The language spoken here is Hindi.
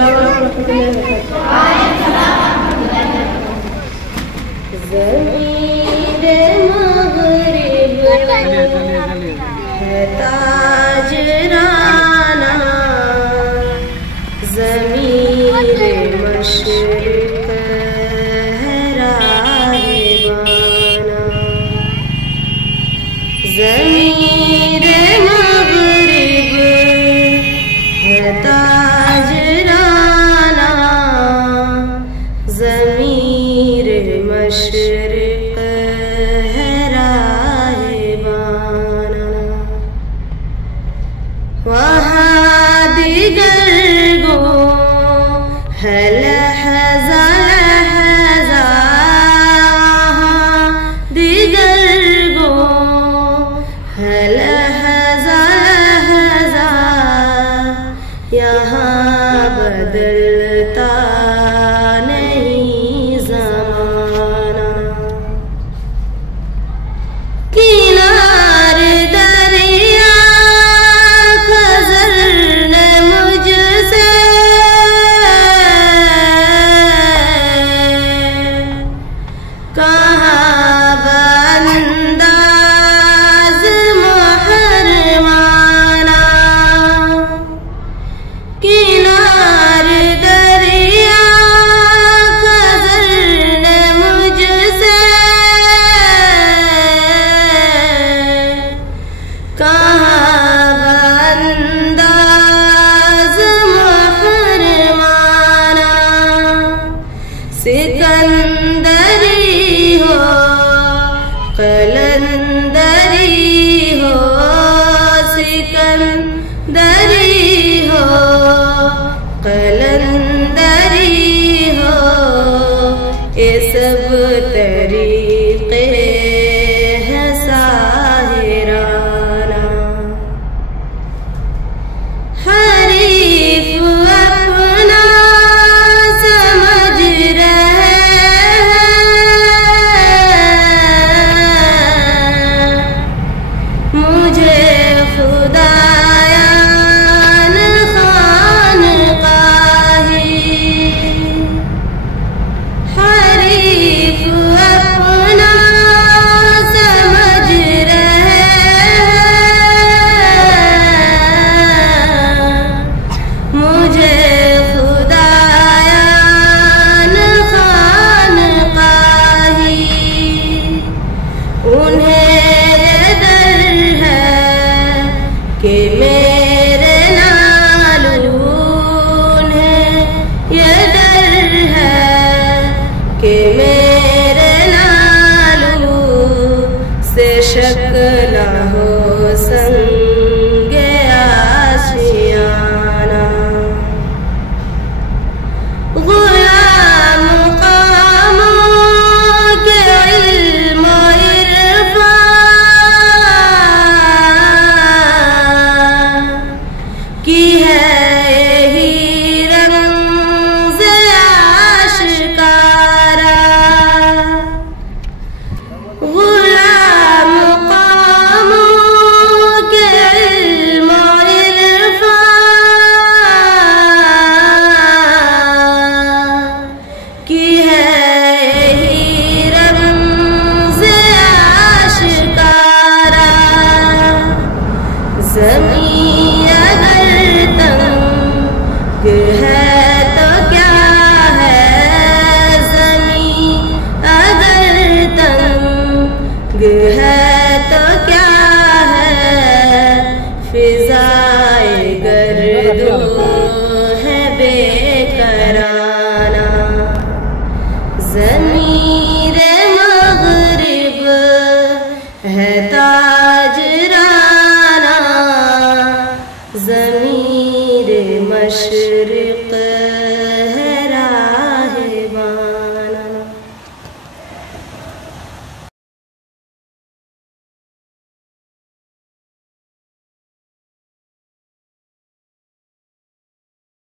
अस्सलाम है ताजराना ज़मीर मशरिक़ है राहिबाना ज़मीर मग़रिब है ताजराना ज़मीर मशरिक़ है राहिबाना वहाँ दिगर गो है लहज़ा लहज़ा दिगर गो है लहज़ा लहज़ा यहाँ बदलता नहीं ज़माना किनारे दरिया खज़र ने मुझसे कहा बंदाज़ मुहर्रमाना किनारे दरिया खज़र ने मुझसे कहा बंदाज़ मुहर्रमाना सिकंदरी हो कलंदरी हो सिकंदरी हो कलंदरी हो ये सब तरीक़े हैं साहिराना हरीफ अपना समझ रहे मुझे खुदायान खानकाही हरीफ अपना समझ रहे मुझे खुदायान खानकाही उन्हें ये डर है कि मेरे नालू उन्हें ये डर है कि मेरे नालू से शक न हो संगे आशियाना गुलाम कामों के इल्म इरफान की है यही रंग से आशिकारा गुलाम कामों के इल्म इरफान की है यही रंग से आशिकारा ज़मीं अगर तंग है तो क्या है ज़मीं अगर तंग है